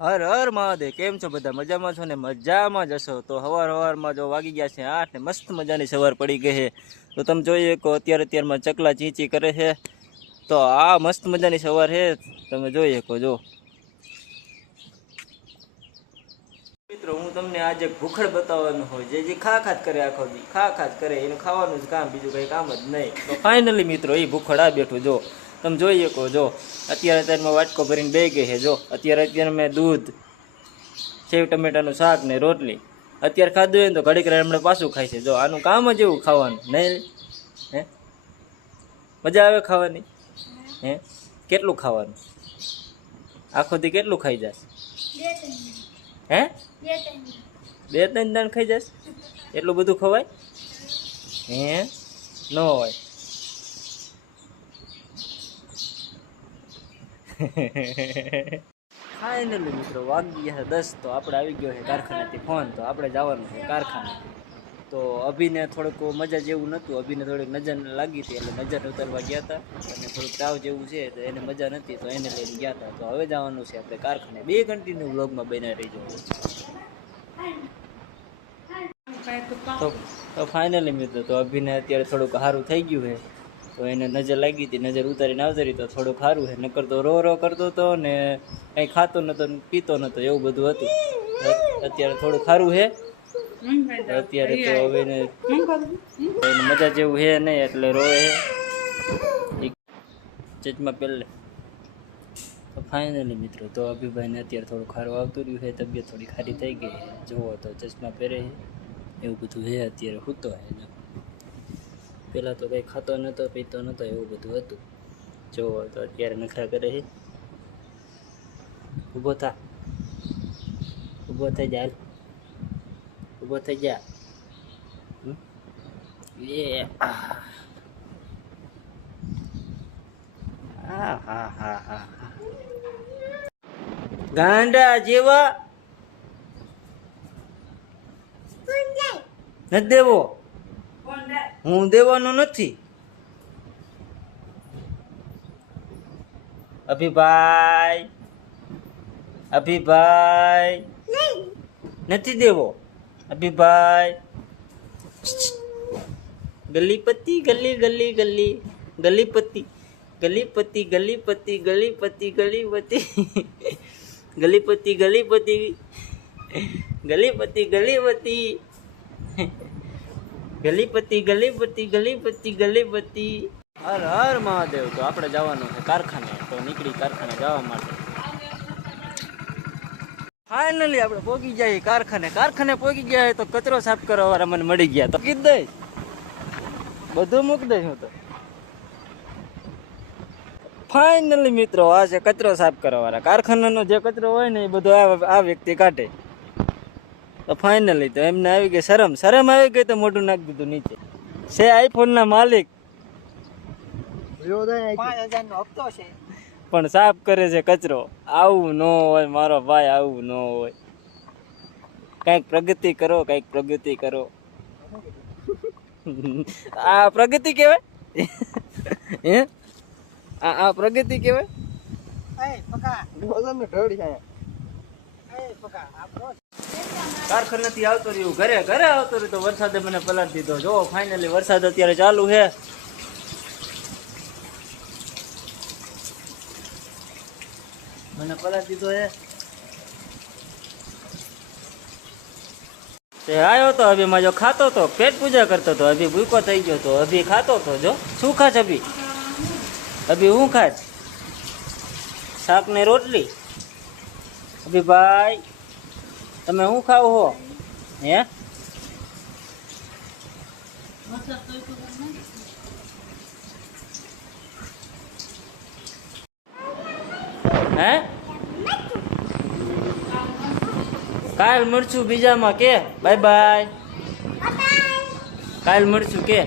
હર હર મહાદેવ, કેમ છો બધા? મજામાં છો ને? મજામાં જ હશો તો. હવારમાં જો વાગી ગયા છે 8 ને મસ્ત મજાની સવાર પડી ગઈ છે. તો તમે જોઈએ કે અત્યારમાં ચકલા ચીંચી કરે છે. તો આ મસ્ત મજાની સવાર છે, તમે જોઈ શકો. જો મિત્રો, હું તમને આજે ભૂખડ બતાવવાનું હોય જે ખા ખાત કરે, આખો દી ખા કરે, એનું ખાવાનું જ કામ, બીજું કઈ કામ જ નહીં. તો ફાઇનલી મિત્રો એ ભૂખડ આ બેઠું જો તમે જોઈ શકો. જો અત્યારમાં વાટકો ભરીને બે ગઈ છે. જો અત્યારે મેં દૂધ, સેવ ટમેટાનું શાક ને રોટલી અત્યારે ખાધું હોય ને તો ઘડીક હમણાં પાછું ખાય છે. જો આનું કામ જ એવું ખાવાનું નહીં. હે મજા આવે ખાવાની? હે કેટલું ખાવાનું? આખો દી કેટલું ખાઈ જશે? હે 2-3 દાણ ખાઈ જશે? એટલું બધું ખવાય? હે ન હોય. ફાઇનલી મિત્રો વાગી ગયા 10. તો આપણે આવી ગયો છે કારખાનેથી ફોન. તો આપણે જવાનું છે કારખાને. તો અભિને થોડુંક મજા જેવું નહોતું. અભિને થોડીક નજર લાગી હતી, એટલે નજર ઉતારવા ગયા હતા. અને થોડુંક તાવ જેવું છે તો એને મજા નથી, તો એને લઈને ગયા હતા. તો હવે જવાનું છે આપણે કારખાને. 2 કન્ટિન્યુ વ્લોગમાં બન્યા રહી જવું. તો ફાઇનલી મિત્રો, તો અભિને અત્યારે થોડુંક સારું થઈ ગયું છે. તો એને નજર લાગી હતી, નજર ઉતારીને આવતી તો થોડુંક સારું છે. નકર તો રો કરતો હતો ને કંઈ ખાતો નહોતો, પીતો નહોતો, એવું બધું હતું. અત્યારે થોડુંક સારું છે. અત્યારે તો હવે એને મજા જેવું છે નહીં, એટલે રોવે છે ચચમાં પહેલે. તો ફાઇનલી મિત્રો, તો અભિભાઈને અત્યારે થોડું ખારું આવતું રહ્યું છે. તબિયત થોડી ખારી થઈ ગઈ. જુઓ તો ચશ્મા પહેરે છે, એવું બધું છે. અત્યારે સૂતો છે. પહેલાં તો કંઈ ખાતો નહોતો, પીતો નહોતો, એવું બધું હતું. જુઓ તો અત્યારે નખરા કરે છે. ઊભો થા, ઊભો થઈ જાય, ઊભો થઈ જા. એ હા ગાંડા જેવા નથી દેવો. હું દેવાનો નથી. અભિભાઈ નથી દેવો. અભિભાઈ ગલીપતિ ગલી ગલી ગલી ગલીપતિ ગલીપતિ ગલીપતિ ગલીપતિ ગલીપતિ ગલીપતિ ગલીપતિ ગલીપતિ ગલીપતિ ગલીપતિ ગલીપતિ ગલીપતિ ગલીપતિ. હર હર મહાદેવ. તો આપણે જવાનું છે કારખાને. તો નીકળી કારખાને જવા માટે. ફાઇનલી આપણે પહોંચી જાય કારખાને પહોંચી ગયા. તો કચરો સાફ કરવા વાળા મને મળી ગયા. તો કીધું દઈશ, બધું મૂકી દઈશ હું તો. ફાઇનલી મિત્રો, આ છે કચરો સાફ કરવા વાળા. કારખાનાનો જે કચરો હોય ને એ બધો આ વ્યક્તિ કાઢે. તો ફાઇનલી તો એમને આવી ગઈ શરમ આવી ગઈ. તો મોઢું નાખી દીધું નીચે. છે આઈફોન ના માલિક, 5000 નો હપ્તો છે, પણ સાફ કરે છે કચરો. આવું ન હોય મારો ભાઈ, આવું ન હોય. કઈક પ્રગતિ કરો, કઈક પ્રગતિ કરો. આ પ્રગતિ કહેવાય? હે આ પ્રગતિ કહેવાય? કારખાનેથી આવતો રહ્યું ઘરે આવતો રહ્યું. તો વરસાદે મને પલાટ દીધો. જો ફાઇનલી વરસાદ અત્યારે ચાલુ છે. મને પલાટ દીધો છે. આવ્યો તો અભીમાં જો ખાતો તો, પેટ પૂજા કરતો હતો. અભી ભૂકો થઈ ગયો તો. અભી ખાતો તો. જો શું ખાશ અભી? હું ખાશ શાક ને રોટલી. અભી ભાઈ, તમે શું ખાવ હો? હે હે કાલ મળશું બીજામાં કે બાય બાય. કાલ મળશું કે